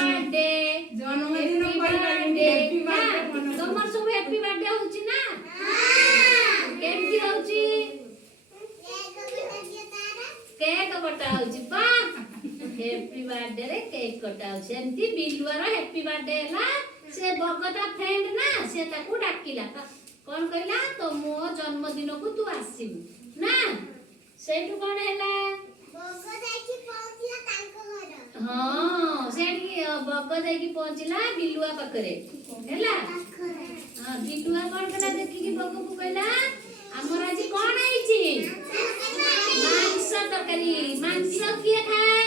Birthday जन्मदिन birthday तमर सब हैप्पी बर्थडे होची ना केमती होची केक कटा होची बा हैप्पी बर्थडे रे केक कटा होची एंती बिलुआर हैप्पी बर्थडे हला से बगटा फ्रेंड ना से ताकू डाकिला कोन कहला तो मो जन्मदिन को तू आसीबू ना सेठू कोन हैला बग जाई पहुंचला तांको घर हां सेठी बग जाई पहुंचला बिलुआ पाखरे हैला हां बिलुआ कोन कला देखि कि बग को कहला हमर आज कोन आइची मांस तरकारी मांस किए खाए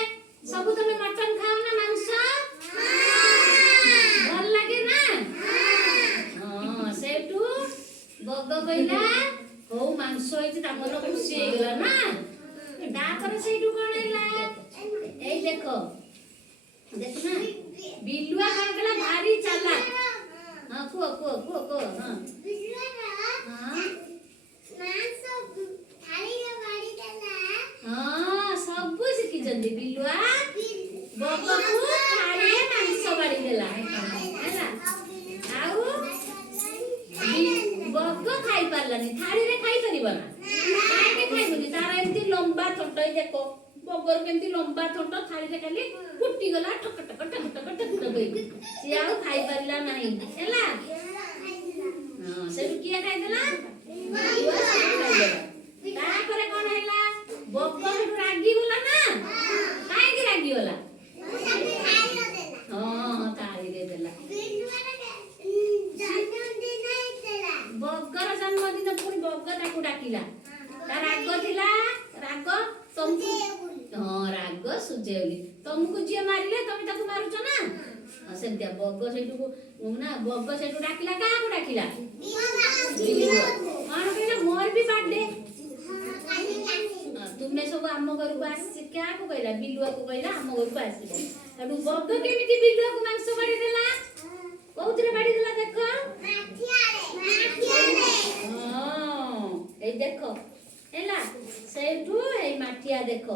सब तुम मटन खाओ ना मांस भल लगे ना हां सेठू बग कहला हो मांस होइछ त मन खुशी हे गेला ना डाकर सेठू कोन हैला एई देखो देख ना बिलुआ कोन कहला भारी चालाक हां को हां बिलुआ हां मांस थाली रे बाड़ी देला हां सब सिखि जंदी बिलुआ बग को थाली रे मांस बाड़ी देला हैला आउ बग खाई पारलानी थाली रे खाई परिबो ना काहे खाइबुनी तार एंती लंबा थोटई देखो बगर केंती लंबा थोट थाली रे खाली फुटी गला ठक ठक ठक ठक ठक गई से आउ खाई पारला नाही हैला हां से किया खाई देला तापरे कोन हैला बग हेटु रागी गला ना काहे कि रागी गला हां थाली रे देला बगर जन्मदिन पुणी बग ताकू डाकिला ता राग थिला राग तुमको हां राग सुजेली तुमको जे मारिले तुम ताकू मारुछ ना हां सेंतिया बग सेटू ना बग सेटू डाकिला का को डाकिला मानो कहला मोर भी बर्थडे तुमने सब आम घर को आसी क्या को कहला बिलुआ को कहला आम घर को आसीबो हेटू बग केमिति बिलुआ को मांस बाड़ी देला कोउतरे बाड़ी देला देखो हां ए देखो हैला सेठू ए माठिया देखो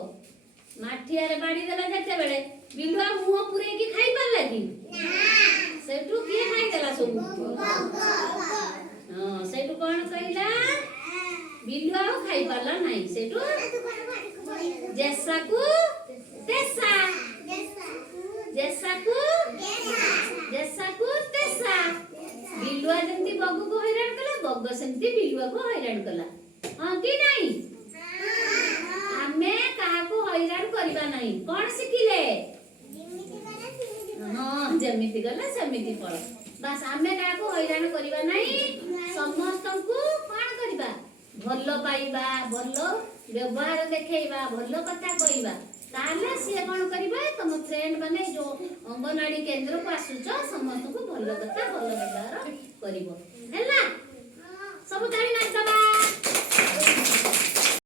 माठिया रे बाड़ी देला जते बेले बिलुआ मुंह पुरे की खाई पारला की ना सेठू किए खाई देला सब हां सेठू कोन कहला बिलुआ खाई पारला नाही सेठू जैसा को तेसा जैसा को तेसा बिलुआ जंती बग को हैरान कला बग सेंती बिलुआ को हैरान कला हां कि नाही हमें काहा को हैरान करबा नाही कोन सिखिले हां जेमिति गला सेमिति पड़ बस हमें काहा को हैरान करबा नाही समस्त को कोन करबा भलो पाइबा भलो व्यवहार देखेइबा भलो कथा कहिबा ताले से कोन करबा तुम फ्रेंड माने जो अंगनवाड़ी केंद्र को आसुछ समस्त को भलो कथा भलो व्यवहार करिवो।